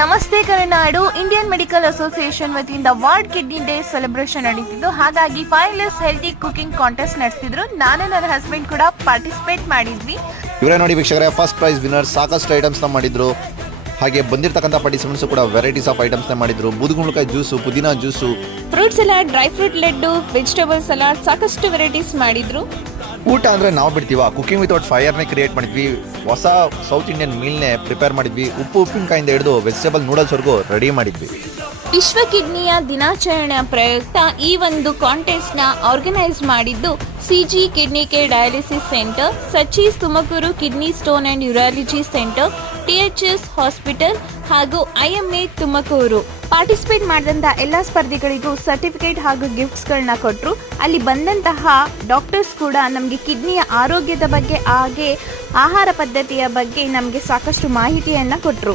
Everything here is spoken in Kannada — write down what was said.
ನಮಸ್ತೆ ಕರುನಾಡು ಇಂಡಿಯನ್ ಮೆಡಿಕಲ್ ಅಸೋಸಿಯೇಷನ್ ವತಿಯಿಂದ ವರ್ಲ್ಡ್ ಕಿಡ್ನಿ ಡೇ ಸೆಲೆಬ್ರೇಷನ್ ನಡೀತಿದ್ದು, ಹಾಗಾಗಿ 5 ಲೆಸ್ ಹೆಲ್ತಿ ಕುಕಿಂಗ್ ಕಾಂಟೆಸ್ಟ್ ನಡೆಸಿದ್ರು. ನಾನು ನನ್ನ ಹಸ್ಬೆಂಡ್ ಕೂಡ ಪಾರ್ಟಿಸಿಪೇಟ್ ಮಾಡಿದ್ವಿ. ಇವರೇ ನೋಡಿ ವೀಕ್ಷಕರೇ, ಫಸ್ಟ್ ಪ್ರೈಸ್ ವಿನ್ನರ್. ಸಾಕಷ್ಟು ಐಟಮ್ಸ್ನ ಮಾಡಿದ್ರು. ಹಾಗೆ ಬಂದಿರತಕ್ಕಂಥ ಪಾರ್ಟಿಸಿಪೆಂಟ್ಸ್ ಕೂಡ ವೆರೈಟೀಸ್ ಆಫ್ ಐಟಮ್ಸ್ನ ಮಾಡಿದ್ರು. ಬೂದುಗುಂಬಳಕಾಯಿ ಜ್ಯೂಸು, ಪುದೀನಾ juice, fruit salad, dry fruit laddu, vegetable salad, ಸಾಕಷ್ಟು ವೆರೈಟೀಸ್ ಮಾಡಿದ್ರು. ಊಟ ಅಂದರೆ ನಾವು ಬಿಡ್ತೀವ, ಕುಕಿಂಗ್ ವಿತೌಟ್ ಫೈರ್ನೇ ಕ್ರಿಯೇಟ್ ಮಾಡಿದ್ವಿ. ಹೊಸ ಸೌತ್ ಇಂಡಿಯನ್ ಮೀಲ್ನೇ ಪ್ರಿಪೇರ್ ಮಾಡಿದ್ವಿ. ಉಪ್ಪಿನಕಾಯಿಂದ ಹಿಡಿದು ವೆಜಿಟೇಬಲ್ ನೂಡಲ್ಸ್ವರೆಗೂ ರೆಡಿ ಮಾಡಿದ್ವಿ. ವಿಶ್ವ ಕಿಡ್ನಿಯ ದಿನಾಚರಣೆಯ ಪ್ರಯುಕ್ತ ಈ ಒಂದು ಕಾಂಟೆಸ್ಟ್ನ ಆರ್ಗನೈಸ್ ಮಾಡಿದ್ದು CG kidney care dialysis centre, ಸಚೀಸ್ Tumakuru kidney stone and urology centre, THS hospital ಹಾಗೂ IMA ತುಮಕೂರು. ಪಾರ್ಟಿಸಿಪೇಟ್ ಮಾಡಿದಂಥ ಎಲ್ಲ ಸ್ಪರ್ಧಿಗಳಿಗೂ ಸರ್ಟಿಫಿಕೇಟ್ ಹಾಗೂ ಗಿಫ್ಟ್ಸ್ಗಳನ್ನ ಕೊಟ್ಟರು. ಅಲ್ಲಿ ಬಂದಂತಹ ಡಾಕ್ಟರ್ಸ್ ಕೂಡ ನಮಗೆ ಕಿಡ್ನಿಯ ಆರೋಗ್ಯದ ಬಗ್ಗೆ ಹಾಗೆ ಆಹಾರ ಪದ್ಧತಿಯ ಬಗ್ಗೆ ನಮಗೆ ಸಾಕಷ್ಟು ಮಾಹಿತಿಯನ್ನು ಕೊಟ್ಟರು.